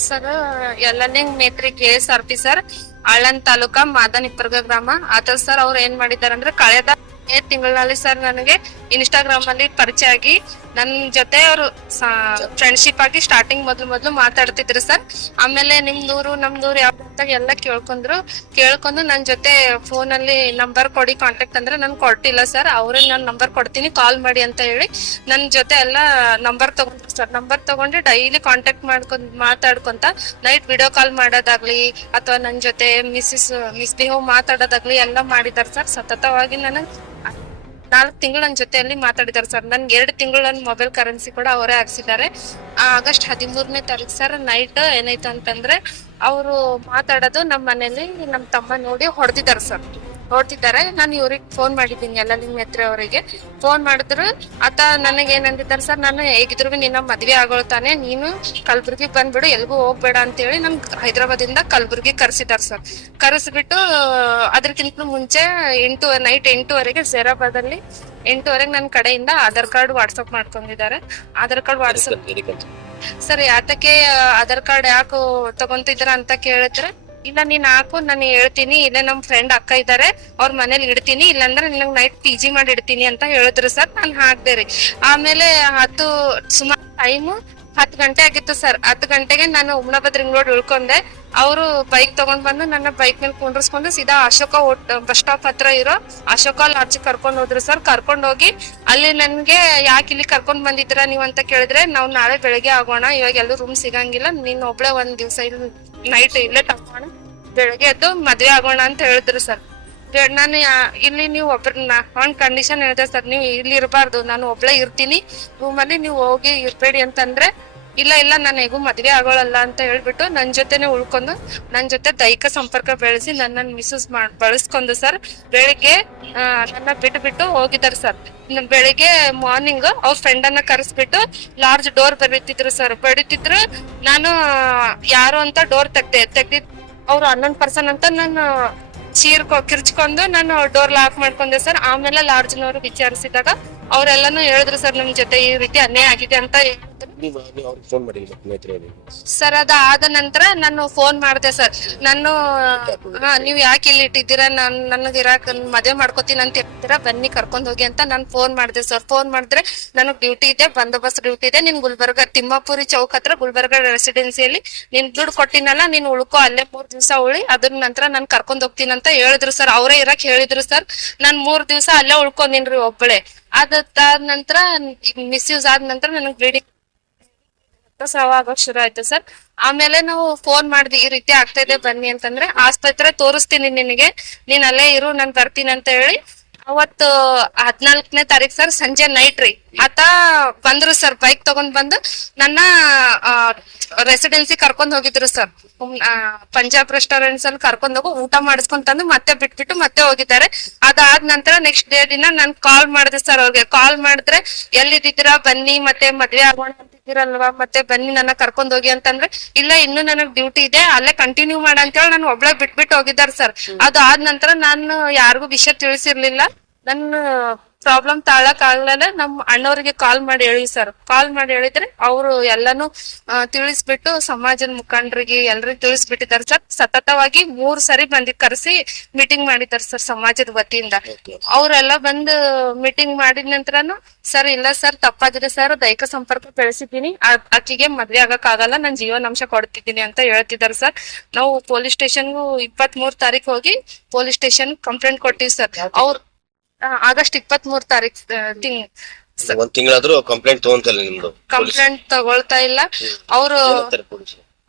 Sir, Ellaning Metri K S R P sir Aland taluka Madan Ipparga ಗ್ರಾಮ. ಆತ sir ಅವ್ರ ಏನ್ ಮಾಡಿದಾರಂದ್ರೆ ಕಳೆದ ಮೇ ತಿಂಗಳಲ್ಲಿ ಸರ್ ನನಗೆ ಇನ್ಸ್ಟಾಗ್ರಾಮ್ ಅಲ್ಲಿ ಪರಿಚಯ ಆಗಿ ನನ್ ಜೊತೆ ಅವರು ಫ್ರೆಂಡ್ಶಿಪ್ ಆಗಿ ಸ್ಟಾರ್ಟಿಂಗ್ ಮೊದ್ಲು ಮೊದ್ಲು ಮಾತಾಡ್ತಿದ್ರು ಸರ್. ಆಮೇಲೆ ನಿಮ್ದೂರು, ನಮ್ದೂರು ಯಾವ ಎಲ್ಲ ಕೇಳ್ಕೊಂಡ್ರು. ಕೇಳ್ಕೊಂಡು ನನ್ ಜೊತೆ ಫೋನ್ ಅಲ್ಲಿ ನಂಬರ್ ಕೊಡಿ ಕಾಂಟ್ಯಾಕ್ಟ್ ಅಂದ್ರೆ ನನ್ ಕೊಟ್ಟಿಲ್ಲ ಸರ್. ಅವ್ರೇ ನಾನ್ ನಂಬರ್ ಕೊಡ್ತೀನಿ ಕಾಲ್ ಮಾಡಿ ಅಂತ ಹೇಳಿ ನನ್ ಜೊತೆ ಎಲ್ಲ ನಂಬರ್ ತಗೊಂಡ್ರು ಸರ್. ನಂಬರ್ ತಗೊಂಡು ಡೈಲಿ ಕಾಂಟ್ಯಾಕ್ಟ್ ಮಾಡ್ಕೊಂಡ್ ಮಾತಾಡ್ಕೊಂತ ನೈಟ್ ವಿಡಿಯೋ ಕಾಲ್ ಮಾಡೋದಾಗ್ಲಿ ಅಥವಾ ನನ್ ಜೊತೆ ಮಿಸ್ಸಿಸ್ ಮಿಸ್ಬಿಹೇವ್ ಮಾತಾಡೋದಾಗ್ಲಿ ಎಲ್ಲ ಮಾಡಿದಾರೆ ಸರ್. ಸತತವಾಗಿ ನನಗ್ ನಾಲ್ಕು ತಿಂಗಳು ಜೊತೆಯಲ್ಲಿ ಮಾತಾಡಿದಾರೆ ಸರ್. ನನ್ಗೆ ಎರಡು ತಿಂಗಳು ನನ್ನ ಮೊಬೈಲ್ ಕರೆನ್ಸಿ ಕೂಡ ಅವರೇ ಹಾಕ್ಸಿದ್ದಾರೆ. ಆಗಸ್ಟ್ ಹದಿಮೂರನೇ ತಾರೀಕು ಸರ್ ನೈಟ್ ಏನಾಯ್ತು ಅಂತಂದ್ರೆ, ಅವರು ಮಾತಾಡೋದು ನಮ್ಮ ಮನೇಲಿ ನಮ್ಮ ತಮ್ಮ ನೋಡಿ ಹೊಡೆದಿದ್ದಾರೆ ಸರ್. ಹೊಡ್ತಿದ್ದಾರೆ ನಾನು ಇವ್ರಿಗೆ ಫೋನ್ ಮಾಡಿದ್ದೀನಿ ಎಲ್ಲ ನಿಮ್ಮ ಹತ್ರ ಅವರಿಗೆ. ಫೋನ್ ಮಾಡಿದ್ರು ಆತ ನನಗೆ ಏನಂದಿದ್ದಾರೆ ಸರ್ ನಾನು ಹೇಗಿದ್ರು ನಿನ್ನ ಮದ್ವೆ ಆಗೋಳ್ತಾನೆ ನೀನು ಕಲ್ಬುರ್ಗಿ ಬಂದ್ಬಿಡು ಎಲ್ಗೂ ಹೋಗ್ಬೇಡ ಅಂತೇಳಿ ನಮ್ ಹೈದರಾಬಾದಿಂದ ಕಲ್ಬುರ್ಗಿ ಕರ್ಸಿದಾರ್ ಸರ್. ಕರೆಸ್ಬಿಟ್ಟು ಅದ್ರಕ್ಕಿಂತ ಮುಂಚೆ ಎಂಟು ನೈಟ್ ಎಂಟುವರೆಗೆ ಅಲ್ಲಿ ಎಂಟುವರೆಗೆ ನನ್ನ ಕಡೆಯಿಂದ ಆಧಾರ್ ಕಾರ್ಡ್ ವಾಟ್ಸಪ್ ಮಾಡ್ಕೊಂಡಿದ್ದಾರೆ. ಆಧಾರ್ ಕಾರ್ಡ್ ವಾಟ್ಸಪ್ ಸರ್ ಯಾತಕ್ಕೆ ಆಧಾರ್ ಕಾರ್ಡ್ ಯಾಕೆ ತಗೊಂತಿದ್ರ ಅಂತ ಕೇಳಿದ್ರೆ ಇಲ್ಲ, ನೀನ್ ಹಾಕು, ನಾನು ಹೇಳ್ತೀನಿ. ಇಲ್ಲೇ ನಮ್ ಫ್ರೆಂಡ್ ಅಕ್ಕ ಇದಾರೆ, ಅವ್ರ ಮನೇಲಿ ಇಡ್ತೀನಿ. ಇಲ್ಲಾಂದ್ರೆ ನಿನಗ್ ನೈಟ್ ಪಿ ಜಿ ಮಾಡಿ ಇಡ್ತೀನಿ ಅಂತ ಹೇಳಿದ್ರು ಸರ್. ನಾನ್ ಹಾಕ್ದೆ ರೀ. ಆಮೇಲೆ ಹತ್ತು, ಸುಮಾರು ಟೈಮು ಹತ್ ಗಂಟೆ ಆಗಿತ್ತು ಸರ್. ಹತ್ತು ಗಂಟೆಗೆ ನಾನು ಉಮ್ನಾಬಾದ್ ರಿಂಗ್ ರೋಡ್ ಉಳ್ಕೊಂಡೆ. ಅವರು ಬೈಕ್ ತಗೊಂಡ್ ಬಂದು ನನ್ನ ಬೈಕ್ ಮೇಲೆ ಕುಂಡ್ರಸ್ಕೊಂಡು ಸೀದಾ ಅಶೋಕ ಬಸ್ ಸ್ಟಾಪ್ ಹತ್ರ ಇರೋ ಅಶೋಕ ಲಾಡ್ಜ್ ಕರ್ಕೊಂಡ್ ಹೋದ್ರು ಸರ್. ಕರ್ಕೊಂಡ್ ಹೋಗಿ ಅಲ್ಲಿ ನನ್ಗೆ ಯಾಕೆ ಇಲ್ಲಿ ಕರ್ಕೊಂಡ್ ಬಂದಿದ್ರ ನೀವ್ ಅಂತ ಕೇಳಿದ್ರೆ, ನಾವ್ ನಾಳೆ ಬೆಳಗ್ಗೆ ಆಗೋಣ, ಇವಾಗ ಎಲ್ಲೂ ರೂಮ್ ಸಿಗಂಗಿಲ್ಲ. ನೀನ್ ಒಬ್ಳೆ ಒಂದ್ ದಿವ್ಸ ಇಲ್ಲಿ ನೈಟ್ ಇಲ್ಲೇ ತಗೋಣ ಬೆಳಗ್ಗೆ ಎದ್ದು ಮದ್ವೆ ಆಗೋಣ ಅಂತ ಹೇಳಿದ್ರು ಸರ್. ನಾನು ಇಲ್ಲಿ ನೀವು ಒಬ್ರನ್ನ ಒಂದ್ ಕಂಡೀಷನ್ ಹೇಳಿದೆ ಸರ್, ನೀವು ಇಲ್ಲಿ ಇರಬಾರ್ದು, ನಾನು ಒಬ್ಳೆ ಇರ್ತೀನಿ. ರೂಮಲ್ಲಿ ನೀವು ಹೋಗಿ ಇರ್ಬೇಡಿ ಅಂತಂದ್ರೆ, ಇಲ್ಲ ಇಲ್ಲ, ನಾನು ಹೇಗೂ ಮದ್ವೆ ಆಗೋಳಲ್ಲ ಅಂತ ಹೇಳ್ಬಿಟ್ಟು ನನ್ ಜೊತೆನೆ ಉಳ್ಕೊಂಡು, ನನ್ ಜೊತೆ ದೈಹಿಕ ಸಂಪರ್ಕ ಬೆಳೆಸಿ ನನ್ನ ಮಿಸ್ಯೂಸ್ ಮಾಡ್ ಬಳಸ್ಕೊಂಡು ಸರ್, ಬೆಳಿಗ್ಗೆ ನನ್ನ ಬಿಟ್ಟು ಬಿಟ್ಟು ಹೋಗಿದ್ದಾರೆ ಸರ್. ಬೆಳಿಗ್ಗೆ ಮಾರ್ನಿಂಗ್ ಅವ್ರ ಫ್ರೆಂಡ್ ಅನ್ನ ಕರೆಸ್ಬಿಟ್ಟು ಲಾರ್ಜ್ ಡೋರ್ ಬರೀತಿದ್ರು ಸರ್. ಬಡಿತಿದ್ರು ನಾನು, ಯಾರು ಅಂತ ಡೋರ್ ತೆಗ್ದೆ ತೆಗ್ದಿದ್ ಅವ್ರು ಹನ್ನೊಂದ್ ಪರ್ಸನ್ ಅಂತ ನಾನು ಚೀರ್ ಕಿರ್ಚ್ಕೊಂಡು ನಾನು ಡೋರ್ ಲಾಕ್ ಮಾಡ್ಕೊಂಡೆ ಸರ್ ಆಮೇಲೆ ಲಾಡ್ಜ್ನವ್ರು ವಿಚಾರಿಸಿದಾಗ ಅವ್ರೆಲ್ಲಾನು ಹೇಳಿದ್ರು ಸರ್ ನಮ್ ಜೊತೆ ಈ ರೀತಿ ಅನ್ಯಾಯ ಆಗಿದೆ ಅಂತ ನೀವು ನೀವು ಸರ್, ಅದ ಆದ ನಂತರ ನಾನು ಫೋನ್ ಮಾಡಿದೆ ಸರ್. ನಾನು, ಹಾ, ನೀವ್ ಯಾಕೆ ಇಲ್ಲಿ ಇಟ್ಟಿದ್ದೀರಾ? ನಾನು, ನನಗೆ ಇರಾಕ್ ಮದುವೆ ಮಾಡ್ಕೋತೀನಿ ಅಂತ ಹೇಳ್ತೀರಾ? ಬನ್ನಿ, ಕರ್ಕೊಂಡ್ ಹೋಗಿ ಅಂತ ನಾನು ಫೋನ್ ಮಾಡಿದೆ ಸರ್. ಫೋನ್ ಮಾಡಿದ್ರೆ ನನಗ್ ಡ್ಯೂಟಿ ಇದೆ, ಬಂದೋಬಸ್ತ್ ಡ್ಯೂಟಿ ಇದೆ. ನಿನ್ ಗುಲ್ಬರ್ಗ, ತಿಮ್ಮಾಪುರಿ ಚೌಕ್ ಹತ್ರ ಗುಲ್ಬರ್ಗ ರೆಸಿಡೆನ್ಸಿಯಲ್ಲಿ ನಿನ್ ದುಡ್ಡು ಕೊಟ್ಟಿನಲ್ಲ, ನೀನ್ ಉಳ್ಕೊ, ಅಲ್ಲೇ ಮೂರ್ ದಿವಸ ಉಳಿ, ಅದ್ರ ನಂತರ ನಾನ್ ಕರ್ಕೊಂಡ್ ಹೋಗ್ತೀನಿ ಅಂತ ಹೇಳಿದ್ರು ಸರ್. ಅವರೇ ಇರಕ್ ಹೇಳಿದ್ರು ಸರ್. ನಾನ್ ಮೂರ್ ದಿವಸ ಅಲ್ಲೇ ಉಳ್ಕೊಂಡಿನ್ರಿ ಒಬ್ಬಳೆ ಅದಾದ ನಂತರ ಮಿಸ್ಯೂಸ್ ಆದ ನಂತರ ನನಗೆ ಬ್ಲೀಡಿಂಗ್ ಆಗೋಕ್ ಶುರು ಆಯ್ತು ಸರ್. ಆಮೇಲೆ ನಾವು ಫೋನ್ ಮಾಡ್ದಿ, ಈ ರೀತಿ ಆಗ್ತಾ ಇದೆ, ಬನ್ನಿ ಅಂತಂದ್ರೆ ಆಸ್ಪತ್ರೆ ತೋರಿಸ್ತೀನಿ ನಿನಗೆ. ನೀನ್ ಅಲ್ಲೇ ಇರು, ನಾನ್ ಬರ್ತೀನಿ ಅಂತ ಹೇಳಿ. ಅವತ್ತು ಹದ್ನಾಲ್ಕನೇ ತಾರೀಕ್ ಸರ್, ಸಂಜೆ ನೈಟ್ ರೀ. ಆತ ಬಂದ್ರು ಸರ್ ಬೈಕ್ ತಗೊಂಡ್ ಬಂದು. ನನ್ನ ರೆಸಿಡೆನ್ಸಿ ಕರ್ಕೊಂಡ್ ಹೋಗಿದ್ರು ಸರ್. ಪಂಜಾಬ್ ರೆಸ್ಟೋರೆಂಟ್ಸ್ ಅಲ್ಲಿ ಕರ್ಕೊಂಡ್ ಹೋಗಿ, ಊಟ ಮಾಡಿಸ್ಕೊಂಡ್ ತಂದು ಮತ್ತೆ ಬಿಟ್ಬಿಟ್ಟು ಮತ್ತೆ ಹೋಗಿದ್ದಾರೆ. ಅದಾದ ನಂತರ ನೆಕ್ಸ್ಟ್ ಡೇ ದಿನ ನಾನ್ ಕಾಲ್ ಮಾಡಿದೆ ಸರ್ ಅವ್ರಿಗೆ. ಕಾಲ್ ಮಾಡಿದ್ರೆ ಎಲ್ಲಿದ್ದೀರಾ ಬನ್ನಿ, ಮತ್ತೆ ಮದ್ವೆ ಆಗೋಣ ಅಂತಿದ್ದೀರಲ್ವಾ ಮತ್ತೆ ಬನ್ನಿ ನನ್ನ ಕರ್ಕೊಂಡ್ ಹೋಗಿ ಅಂತಂದ್ರೆ ಇಲ್ಲ ಇನ್ನು ನನಗ್ ಡ್ಯೂಟಿ ಇದೆ ಅಲ್ಲೇ ಕಂಟಿನ್ಯೂ ಮಾಡ ಅಂತೇಳಿ ನಾನು ಒಬ್ಳೆ ಬಿಟ್ಬಿಟ್ಟು ಹೋಗಿದ್ದಾರೆ ಸರ್ ಅದು ಆದ ನಂತರ ನಾನು ಯಾರಿಗೂ ವಿಷಯ ತಿಳಿಸಿರ್ಲಿಲ್ಲ. ನನ್ನ ಪ್ರಾಬ್ಲಮ್ ತಾಳಕ್ ಆಗ್ಲಲ್ಲ ನಮ್ ಅಣ್ಣವ್ರಿಗೆ ಕಾಲ್ ಮಾಡಿ ಹೇಳಿ ಸರ್ ಕಾಲ್ ಮಾಡಿ ಹೇಳಿದ್ರೆ ಅವರು ಎಲ್ಲಾನು ತಿಳಿಸ್ಬಿಟ್ಟು ಸಮಾಜದ ಮುಖಂಡರಿಗೆ ಎಲ್ರಿಗೂ ತಿಳಿಸ್ಬಿಟ್ಟಿದ್ದಾರೆ ಸರ್ ಸತತವಾಗಿ ಮೂರ್ ಸರಿ ಬಂದಿ ಕರೆಸಿ ಮೀಟಿಂಗ್ ಮಾಡಿದ್ದಾರೆ ಸರ್ ಸಮಾಜದ ವತಿಯಿಂದ. ಅವರೆಲ್ಲ ಬಂದು ಮೀಟಿಂಗ್ ಮಾಡಿದ ನಂತರನು ಸರ್ ಇಲ್ಲ ಸರ್ ತಪ್ಪಾಗಿದೆ ಸರ್ ದೈಹಿಕ ಸಂಪರ್ಕ ಬೆಳೆಸಿದ್ದೀನಿ. ಆಕೆಗೆ ಮದ್ವೆ ಆಗಕ್ ಆಗಲ್ಲ. ನಾನ್ ಜೀವನಾಂಶ ಕೊಡ್ತಿದ್ದೀನಿ ಅಂತ ಹೇಳ್ತಿದ್ದಾರೆ ಸರ್ ನಾವು ಪೊಲೀಸ್ ಸ್ಟೇಷನ್ಗೂ ಇಪ್ಪತ್ತ್ ಮೂರ್ ತಾರೀಕು ಹೋಗಿ ಪೊಲೀಸ್ ಸ್ಟೇಷನ್ ಕಂಪ್ಲೇಂಟ್ ಕೊಟ್ಟಿವಿ ಸರ್ ಅವ್ರ ಆಗಸ್ಟ್ ಇಪ್ಪತ್ತ್ ಮೂರ್ ತಾರೀಕ್ ಒಂದ್ ತಿಂಗಳಾದ್ರೂ ಕಂಪ್ಲೇಂಟ್ ತಗೊಂತಲ್ಲ ನಿಮ್ದು ಕಂಪ್ಲೇಂಟ್ ತಗೊಳ್ತಾ ಇಲ್ಲ. ಅವರು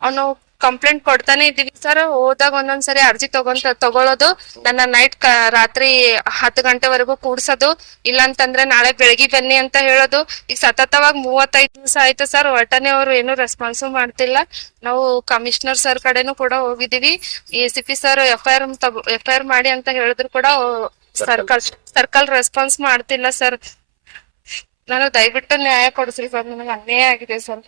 ಅವನು ಕಂಪ್ಲೇಂಟ್ ಕೊಡ್ತಾನೆ ಇದೀವಿ ಸರ್. ಹೋದಾಗ ಒಂದೊಂದ್ಸರಿ ಅರ್ಜಿ ತಗೊಂತ ತಗೊಳ್ಳೋದು ನನ್ನ ನೈಟ್ ರಾತ್ರಿ ಹತ್ತು ಗಂಟೆವರೆಗೂ ಕೂಡ್ಸೋದು ಇಲ್ಲ ಅಂತಂದ್ರೆ ನಾಳೆ ಬೆಳಗ್ಗೆ ಬನ್ನಿ ಅಂತ ಹೇಳೋದು. ಈಗ ಸತತವಾಗಿ ಮೂವತ್ತೈದು ದಿವಸ ಆಯ್ತು ಸರ್. ಒಟ್ಟನೆ ಅವರು ಏನು ರೆಸ್ಪಾನ್ಸು ಮಾಡ್ತಿಲ್ಲ. ನಾವು ಕಮಿಷನರ್ ಸರ್ ಕಡೆನೂ ಕೂಡ ಹೋಗಿದೀವಿ A C P sir F I R F I R ಮಾಡಿ ಅಂತ ಹೇಳಿದ್ರು ಕೂಡ ಸರ್ಕಲ್. ಸರ್ಕಲ್ ರೆಸ್ಪಾನ್ಸ್ ಮಾಡ್ತಿಲ್ಲ ಸರ್. ನಾನು ದಯವಿಟ್ಟು ನ್ಯಾಯ ಕೊಡಿಸ್ರಿ ಸರ್ ನನಗೆ ಅನ್ಯಾಯ ಆಗಿದೆ ಸರ್.